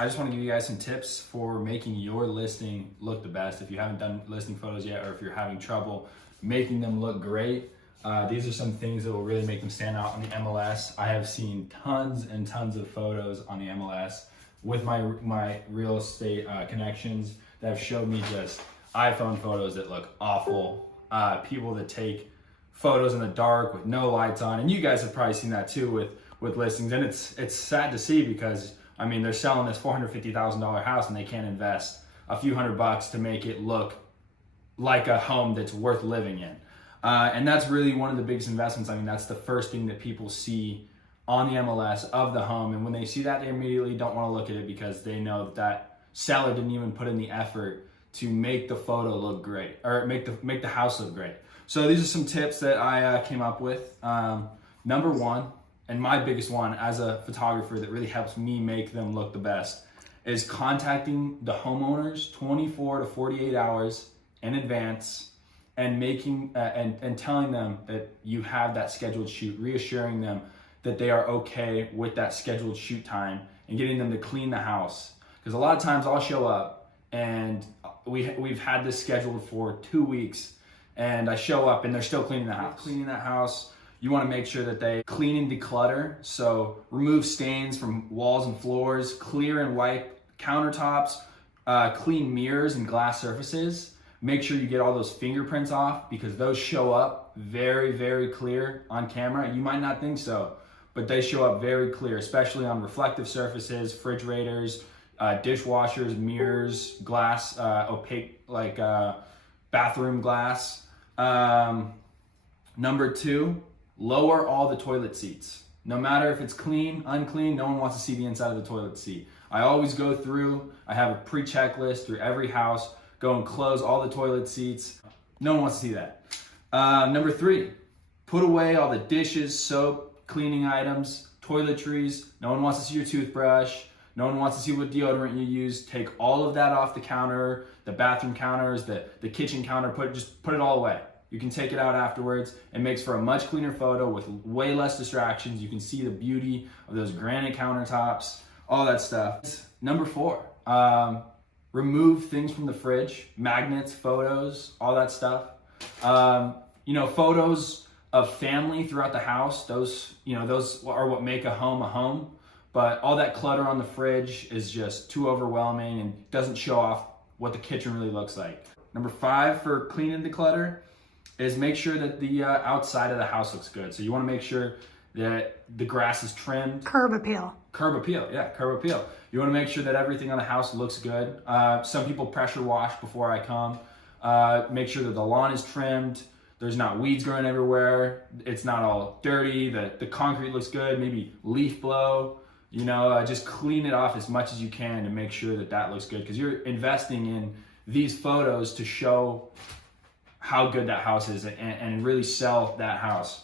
I just want to give you guys some tips for making your listing look the best. If you haven't done listing photos yet, or if you're having trouble making them look great, these are some things that will really make them stand out on the MLS. I have seen tons and tons of photos on the MLS with my real estate connections that have showed me just iPhone photos that look awful. People that take photos in the dark with no lights on, and you guys have probably seen that too with listings. And it's sad to see, because I mean, they're selling this $450,000 house and they can't invest a few $100 to make it look like a home that's worth living in. And that's really one of the biggest investments. I mean, that's the first thing that people see on the MLS of the home. And when they see that, they immediately don't want to look at it, because they know that seller didn't even put in the effort to make the photo look great, or make the house look great. So these are some tips that I came up with. Number one, and my biggest one as a photographer that really helps me make them look the best, is contacting the homeowners 24 to 48 hours in advance and making and telling them that you have that scheduled shoot, reassuring them that they are okay with that scheduled shoot time, and getting them to clean the house. Because a lot of times I'll show up and we've had this scheduled for 2 weeks, and I show up and they're still cleaning the house. Cleaning that house, you want to make sure that they clean and declutter. So remove stains from walls and floors, clear and wipe countertops, clean mirrors and glass surfaces. Make sure you get all those fingerprints off, because those show up very, very clear on camera. You might not think so, but they show up very clear, especially on reflective surfaces, refrigerators, dishwashers, mirrors, glass, opaque, like bathroom glass. Number two, lower all the toilet seats. No matter if it's clean, unclean, no one wants to see the inside of the toilet seat. I always go through, I have a pre-checklist through every house, go and close all the toilet seats. No one wants to see that. Number three, put away all the dishes, soap, cleaning items, toiletries. No one wants to see your toothbrush. No one wants to see what deodorant you use. Take all of that off the counter, the bathroom counters, the kitchen counter, just put it all away. You can take it out afterwards. It makes for a much cleaner photo with way less distractions. You can see the beauty of those granite countertops, all that stuff. Number four, remove things from the fridge, magnets, photos, all that stuff. Photos of family throughout the house, those are what make a home. But all that clutter on the fridge is just too overwhelming and doesn't show off what the kitchen really looks like. Number five for clean and declutter is make sure that the outside of the house looks good. So you want to make sure that the grass is trimmed. Curb appeal. Curb appeal. You want to make sure that everything on the house looks good. Some people pressure wash before I come. Make sure that the lawn is trimmed. There's not weeds growing everywhere. It's not all dirty. The concrete looks good. Maybe leaf blow. Just clean it off as much as you can to make sure that looks good, because you're investing in these photos to show how good that house is and really sell that house.